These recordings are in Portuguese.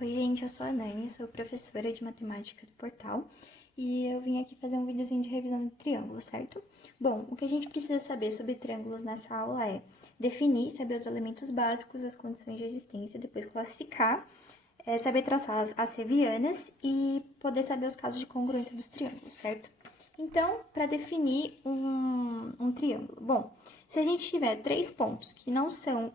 Oi, gente, eu sou a Nani, sou professora de matemática do Portal e eu vim aqui fazer um videozinho de revisão de triângulo, certo? Bom, o que a gente precisa saber sobre triângulos nessa aula é definir, saber os elementos básicos, as condições de existência, depois classificar, saber traçar as assevianas e poder saber os casos de congruência dos triângulos, certo? Então, para definir um triângulo. Bom, se a gente tiver três pontos que não são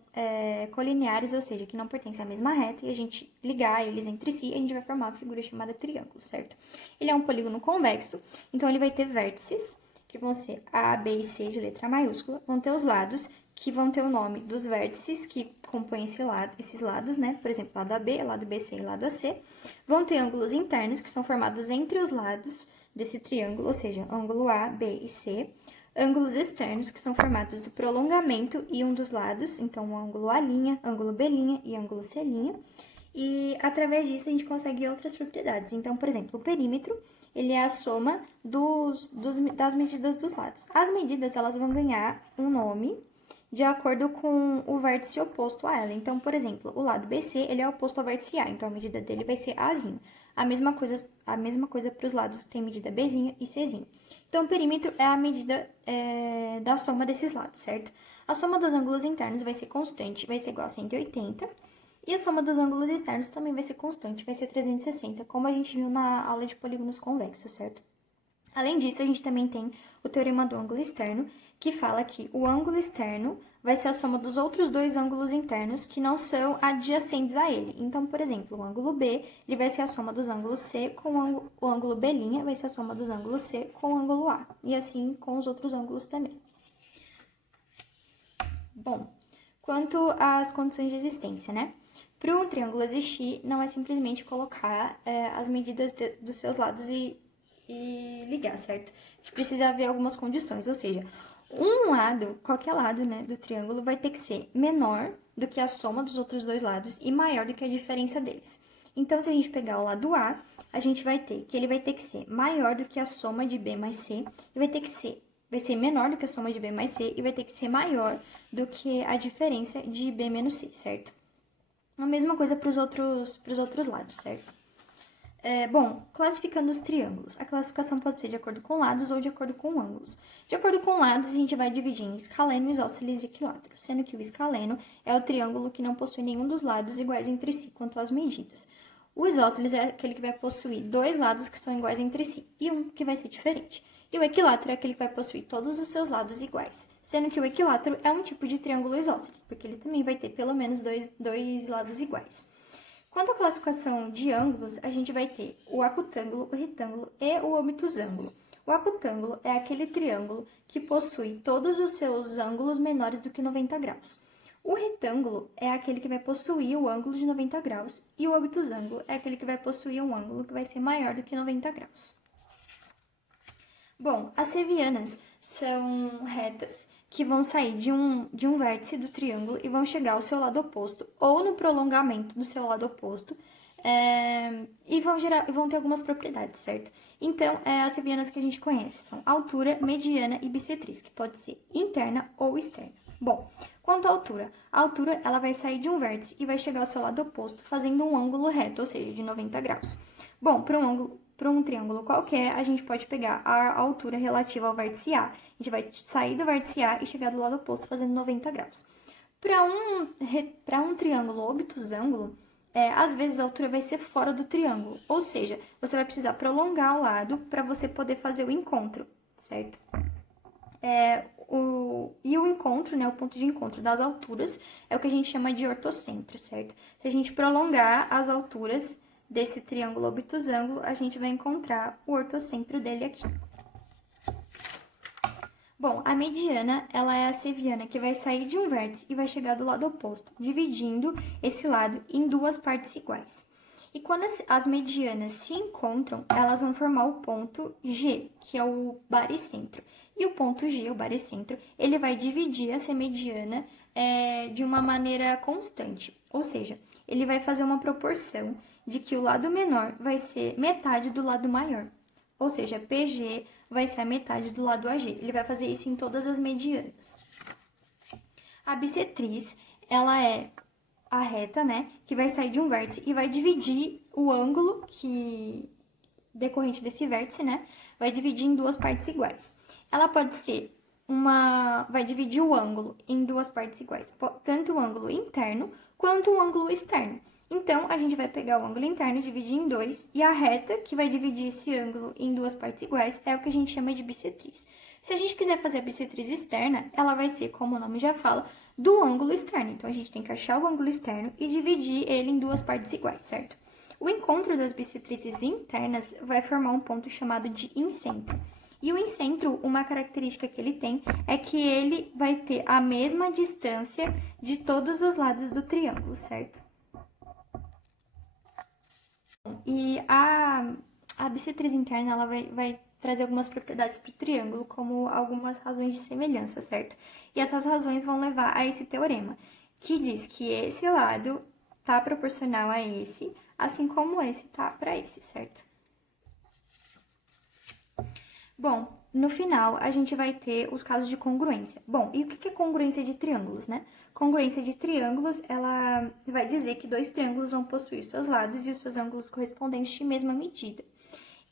colineares, ou seja, que não pertencem à mesma reta, e a gente ligar eles entre si, a gente vai formar uma figura chamada triângulo, certo? Ele é um polígono convexo, então ele vai ter vértices, que vão ser A, B e C de letra maiúscula, vão ter os lados, que vão ter o nome dos vértices que compõem esses lados, né? Por exemplo, lado AB, lado BC e lado AC. Vão ter ângulos internos, que são formados entre os lados desse triângulo, ou seja, ângulo A, B e C. Ângulos externos, que são formados do prolongamento e um dos lados, então o ângulo A', ângulo B' e ângulo C'. E através disso a gente consegue outras propriedades. Então, por exemplo, o perímetro, ele é a soma das medidas dos lados. As medidas, elas vão ganhar um nome de acordo com o vértice oposto a ela. Então, por exemplo, o lado BC, ele é oposto ao vértice A, então a medida dele vai ser Azinho. A mesma coisa para os lados que tem medida Bzinho e Czinho. Então, o perímetro é a medida da soma desses lados, certo? A soma dos ângulos internos vai ser constante, vai ser igual a 180. E a soma dos ângulos externos também vai ser constante, vai ser 360, como a gente viu na aula de polígonos convexos, certo? Além disso, a gente também tem o teorema do ângulo externo, que fala que o ângulo externo vai ser a soma dos outros dois ângulos internos que não são adjacentes a ele. Então, por exemplo, o ângulo B, ele vai ser a soma dos ângulos C com o ângulo B', vai ser a soma dos ângulos C com o ângulo A. E assim com os outros ângulos também. Bom, quanto às condições de existência, né? Para um triângulo existir, não é simplesmente colocar as medidas dos seus lados e ligar, certo? A gente precisa ver algumas condições, ou seja, um lado, qualquer lado, né, do triângulo vai ter que ser menor do que a soma dos outros dois lados e maior do que a diferença deles. Então, se a gente pegar o lado A, a gente vai ter que ele vai ter que ser maior do que a soma de B mais C e vai ser menor do que a soma de B mais C e vai ter que ser maior do que a diferença de B menos C, certo? A mesma coisa para os outros lados, certo? Bom, classificando os triângulos. A classificação pode ser de acordo com lados ou de acordo com ângulos. De acordo com lados, a gente vai dividir em escaleno, isósceles e equilátero, sendo que o escaleno é o triângulo que não possui nenhum dos lados iguais entre si quanto às medidas. O isósceles é aquele que vai possuir dois lados que são iguais entre si e um que vai ser diferente. E o equilátero é aquele que vai possuir todos os seus lados iguais, sendo que o equilátero é um tipo de triângulo isósceles, porque ele também vai ter pelo menos dois lados iguais. Quanto à classificação de ângulos, a gente vai ter o acutângulo, o retângulo e o obtusângulo. O acutângulo é aquele triângulo que possui todos os seus ângulos menores do que 90 graus. O retângulo é aquele que vai possuir o ângulo de 90 graus e o obtusângulo é aquele que vai possuir um ângulo que vai ser maior do que 90 graus. Bom, as sevianas são retas que vão sair de um vértice do triângulo e vão chegar ao seu lado oposto ou no prolongamento do seu lado oposto e vão ter algumas propriedades, certo? Então, as sevianas que a gente conhece são altura, mediana e bissetriz, que pode ser interna ou externa. Bom, quanto à altura, a altura ela vai sair de um vértice e vai chegar ao seu lado oposto, fazendo um ângulo reto, ou seja, de 90 graus. Bom, para um triângulo qualquer, a gente pode pegar a altura relativa ao vértice A. A gente vai sair do vértice A e chegar do lado oposto fazendo 90 graus. Para um triângulo obtusângulo, às vezes a altura vai ser fora do triângulo. Ou seja, você vai precisar prolongar o lado para você poder fazer o encontro, certo? E o encontro, né, o ponto de encontro das alturas, é o que a gente chama de ortocentro, certo? Se a gente prolongar as alturas desse triângulo obtusângulo, a gente vai encontrar o ortocentro dele aqui. Bom, a mediana, ela é a seviana que vai sair de um vértice e vai chegar do lado oposto, dividindo esse lado em duas partes iguais. E quando as medianas se encontram, elas vão formar o ponto G, que é o baricentro. E o ponto G, o baricentro, ele vai dividir essa mediana de uma maneira constante. Ou seja, ele vai fazer uma proporção de que o lado menor vai ser metade do lado maior. Ou seja, PG vai ser a metade do lado AG. Ele vai fazer isso em todas as medianas. A bissetriz, ela é a reta, né, que vai sair de um vértice e vai dividir o ângulo que decorrente desse vértice, né, vai dividir em duas partes iguais. Ela pode ser vai dividir o ângulo em duas partes iguais, tanto o ângulo interno quanto o ângulo externo. Então, a gente vai pegar o ângulo interno e dividir em dois, e a reta que vai dividir esse ângulo em duas partes iguais é o que a gente chama de bissetriz. Se a gente quiser fazer a bissetriz externa, ela vai ser, como o nome já fala, do ângulo externo. Então, a gente tem que achar o ângulo externo e dividir ele em duas partes iguais, certo? O encontro das bissetrizes internas vai formar um ponto chamado de incentro. E o incentro, uma característica que ele tem é que ele vai ter a mesma distância de todos os lados do triângulo, certo? E a bissetriz interna, ela vai trazer algumas propriedades para o triângulo, como algumas razões de semelhança, certo? E essas razões vão levar a esse teorema, que diz que esse lado tá proporcional a esse, assim como esse tá para esse, certo? Bom, no final, a gente vai ter os casos de congruência. Bom, e o que é congruência de triângulos, né? Congruência de triângulos, ela vai dizer que dois triângulos vão possuir seus lados e os seus ângulos correspondentes de mesma medida.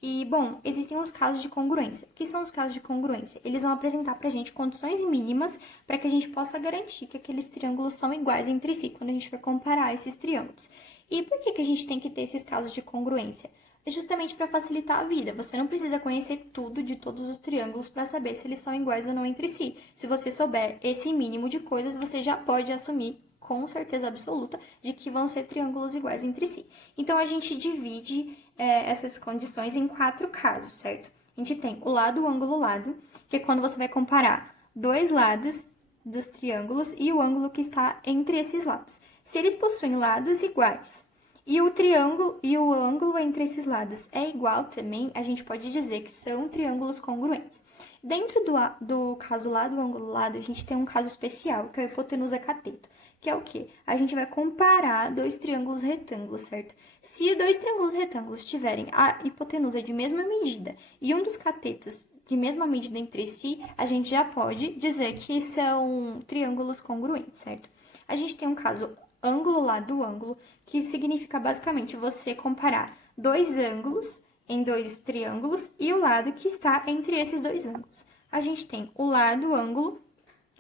E, bom, existem os casos de congruência. O que são os casos de congruência? Eles vão apresentar pra gente condições mínimas para que a gente possa garantir que aqueles triângulos são iguais entre si quando a gente for comparar esses triângulos. E por que a gente tem que ter esses casos de congruência? É justamente para facilitar a vida. Você não precisa conhecer tudo de todos os triângulos para saber se eles são iguais ou não entre si. Se você souber esse mínimo de coisas, você já pode assumir com certeza absoluta de que vão ser triângulos iguais entre si. Então, a gente divide essas condições em 4 casos, certo? A gente tem o lado, o ângulo, o lado, que é quando você vai comparar dois lados dos triângulos e o ângulo que está entre esses lados. Se eles possuem lados iguais e o triângulo e o ângulo entre esses lados é igual também, a gente pode dizer que são triângulos congruentes. Dentro do caso lado, ângulo, lado, a gente tem um caso especial, que é a hipotenusa cateto, que é o quê? A gente vai comparar dois triângulos retângulos, certo? Se dois triângulos retângulos tiverem a hipotenusa de mesma medida e um dos catetos de mesma medida entre si, a gente já pode dizer que são triângulos congruentes, certo? A gente tem um caso ângulo lado ângulo, que significa basicamente você comparar dois ângulos em dois triângulos e o lado que está entre esses dois ângulos. A gente tem o lado ângulo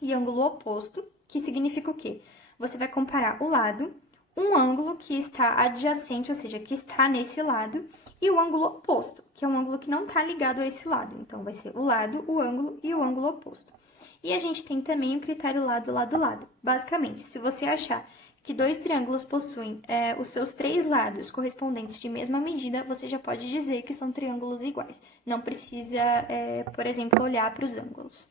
e ângulo oposto, que significa o quê? Você vai comparar o lado, um ângulo que está adjacente, ou seja, que está nesse lado, e o ângulo oposto, que é um ângulo que não está ligado a esse lado. Então, vai ser o lado, o ângulo e o ângulo oposto. E a gente tem também o critério lado, lado, lado. Basicamente, se você achar que dois triângulos possuem os seus 3 lados correspondentes de mesma medida, você já pode dizer que são triângulos iguais. Não precisa, por exemplo, olhar para os ângulos.